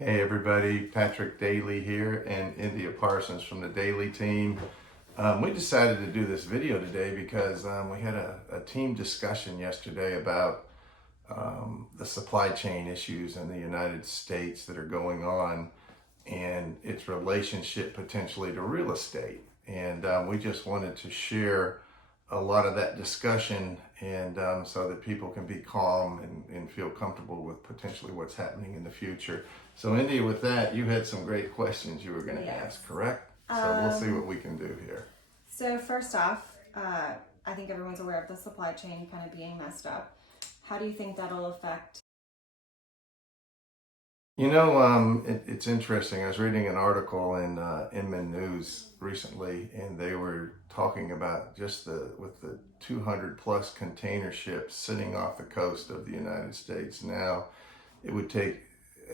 Hey everybody, Patrick Daly here and India Parsons from the Daly team. We decided to do this video today because we had a team discussion yesterday about the supply chain issues in the United States that are going on and its relationship potentially to real estate. And we just wanted to share a lot of that discussion and so that people can be calm and feel comfortable with potentially what's happening in the future. So India, with that, you had some great questions you were going to ask, correct? So we'll see what we can do here. So first off, I think everyone's aware of the supply chain kind of being messed up. How do you think that'll affect? It's interesting. I was reading an article in Inman News recently, and they were talking about just with the 200 plus container ships sitting off the coast of the United States now, it would take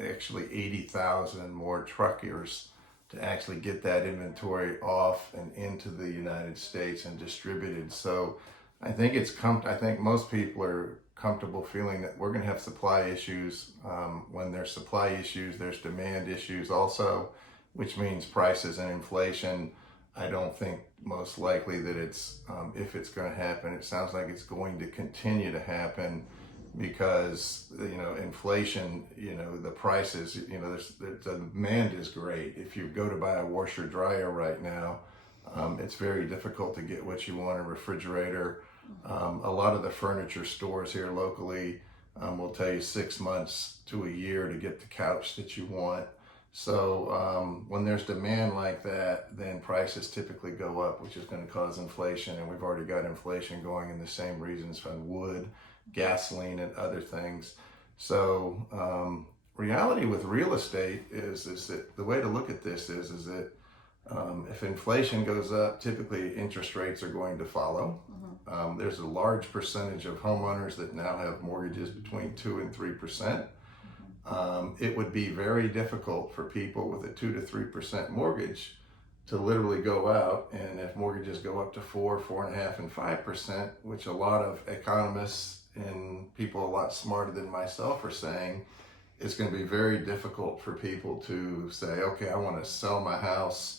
actually 80,000 more truckers to actually get that inventory off and into the United States and distributed. So I think most people are comfortable feeling that we're going to have supply issues. When there's supply issues, there's demand issues also, which means prices and inflation. I don't think most likely that if it's going to happen, it sounds like it's going to continue to happen because inflation, the prices, the demand is great. If you go to buy a washer dryer right now, it's very difficult to get what you want, a refrigerator. A lot of the furniture stores here locally will tell you 6 months to a year to get the couch that you want. So when there's demand like that, then prices typically go up, which is going to cause inflation. And we've already got inflation going in the same reasons from wood, gasoline, and other things. So reality with real estate is that the way to look at this is that if inflation goes up, typically interest rates are going to follow. There's a large percentage of homeowners that now have mortgages between 2 and 3%. It would be very difficult for people with a 2 to 3% mortgage to literally go out, and if mortgages go up to 4.5, and 5%, which a lot of economists and people a lot smarter than myself are saying, it's going to be very difficult for people to say, okay, I want to sell my house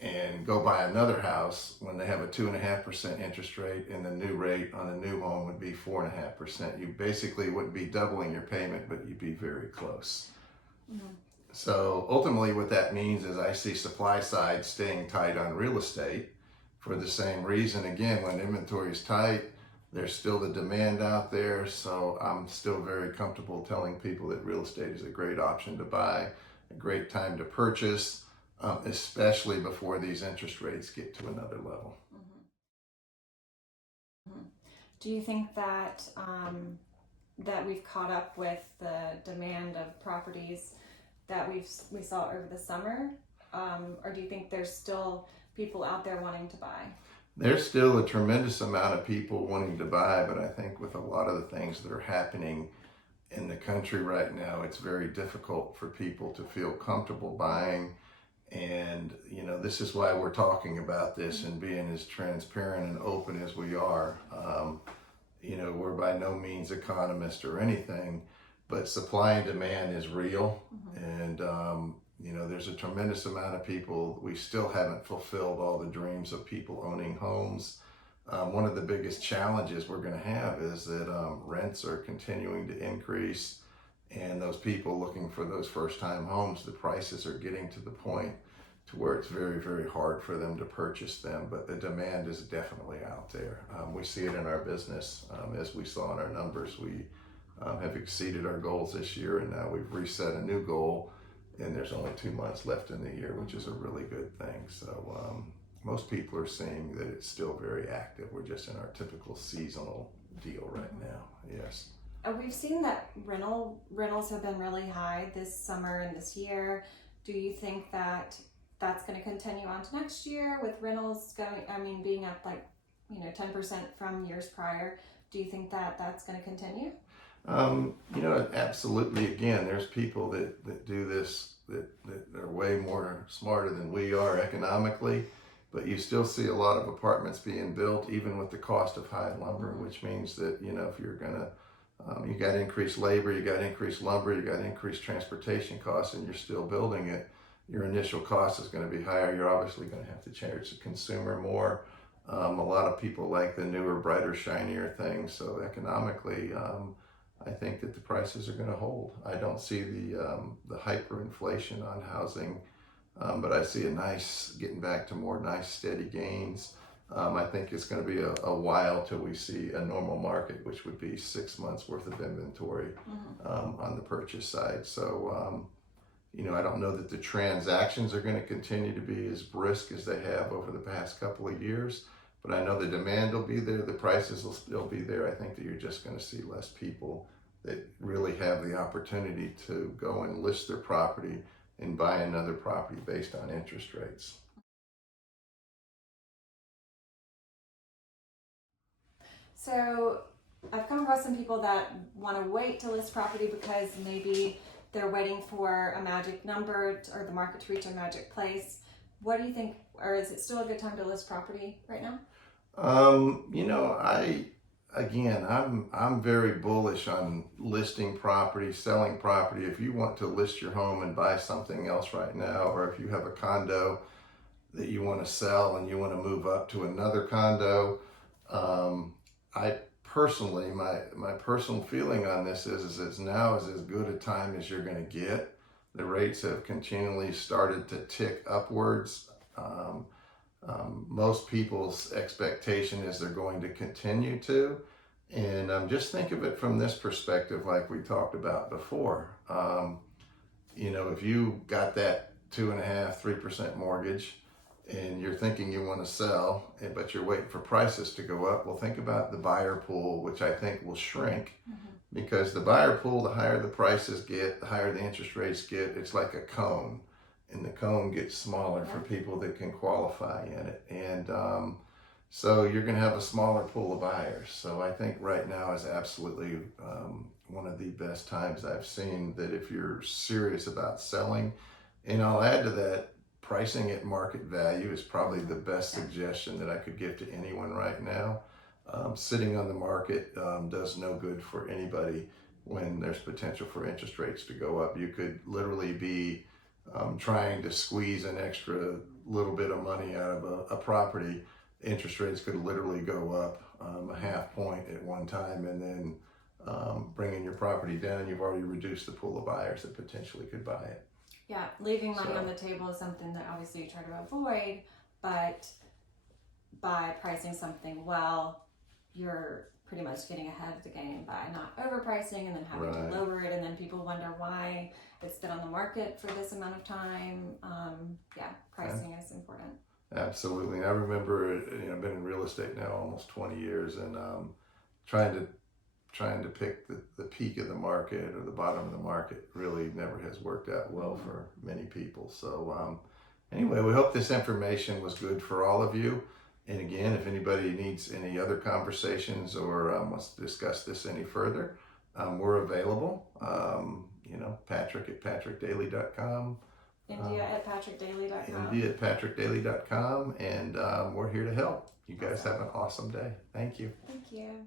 and go buy another house when they have a 2.5% interest rate, and the new rate on a new home would be 4.5%. You basically wouldn't be doubling your payment, but you'd be very close. So ultimately what that means is I see supply side staying tight on real estate for the same reason. Again, when inventory is tight, there's still the demand out there. So I'm still very comfortable telling people that real estate is a great option to buy, a great time to purchase, especially before these interest rates get to another level. Do you think that that we've caught up with the demand of properties that we saw over the summer, or do you think there's still people out there wanting to buy? There's still a tremendous amount of people wanting to buy, but I think with a lot of the things that are happening in the country right now, it's very difficult for people to feel comfortable buying. And, this is why we're talking about this and being as transparent and open as we are. We're by no means economists or anything, but supply and demand is real. And, there's a tremendous amount of people. We still haven't fulfilled all the dreams of people owning homes. One of the biggest challenges we're going to have is that rents are continuing to increase. And those people looking for those first-time homes, the prices are getting to the point to where it's very, very hard for them to purchase them. But the demand is definitely out there. We see it in our business. As we saw in our numbers, we have exceeded our goals this year, and now we've reset a new goal, and there's only 2 months left in the year, which is a really good thing. So most people are seeing that it's still very active. We're just in our typical seasonal deal right now. Yes. We've seen that rentals have been really high this summer and this year. Do you think that that's going to continue on to next year with rentals being up 10% from years prior? Do you think that that's going to continue? Absolutely. Again, there's people that do this that are way more smarter than we are economically, but you still see a lot of apartments being built, even with the cost of high lumber, which means that, if you're going to You got increased labor, you got increased lumber, you got increased transportation costs, and you're still building it. Your initial cost is going to be higher. You're obviously going to have to charge the consumer more. A lot of people like the newer, brighter, shinier things. So economically, I think that the prices are going to hold. I don't see the hyperinflation on housing, but I see a nice getting back to more nice steady gains. I think it's going to be a while till we see a normal market, which would be 6 months worth of inventory on the purchase side. So, I don't know that the transactions are going to continue to be as brisk as they have over the past couple of years, but I know the demand will be there, the prices will still be there. I think that you're just going to see less people that really have the opportunity to go and list their property and buy another property based on interest rates. So I've come across some people that want to wait to list property because maybe they're waiting for a magic number or the market to reach a magic place. What do you think, or is it still a good time to list property right now? I'm very bullish on listing property, selling property. If you want to list your home and buy something else right now, or if you have a condo that you want to sell and you want to move up to another condo, I personally, my personal feeling on this is now is as good a time as you're going to get. The rates have continually started to tick upwards. Most people's expectation is they're going to continue to. And just think of it from this perspective, like we talked about before. If you got that 2.5%, 3% mortgage and you're thinking you want to sell, but you're waiting for prices to go up, well, think about the buyer pool, which I think will shrink because the buyer pool, the higher the prices get, the higher the interest rates get. It's like a cone, and the cone gets smaller for people that can qualify in it. And so you're going to have a smaller pool of buyers. So I think right now is absolutely one of the best times I've seen that if you're serious about selling. And I'll add to that, pricing at market value is probably the best suggestion that I could give to anyone right now. Sitting on the market does no good for anybody when there's potential for interest rates to go up. You could literally be trying to squeeze an extra little bit of money out of a property. Interest rates could literally go up a half point at one time, and then bringing your property down, you've already reduced the pool of buyers that potentially could buy it. Yeah, leaving money on the table is something that obviously you try to avoid, but by pricing something well, you're pretty much getting ahead of the game by not overpricing and then having to lower it, and then people wonder why it's been on the market for this amount of time. Pricing is important. Absolutely. I remember, I've been in real estate now almost 20 years, and trying to pick the peak of the market or the bottom of the market really never has worked out well for many people. So anyway, we hope this information was good for all of you. And again, if anybody needs any other conversations or wants to discuss this any further, we're available. Patrick at patrickdaily.com. India at patrickdaily.com. India at patrickdaily.com. And we're here to help. You guys have an awesome day. Thank you. Thank you.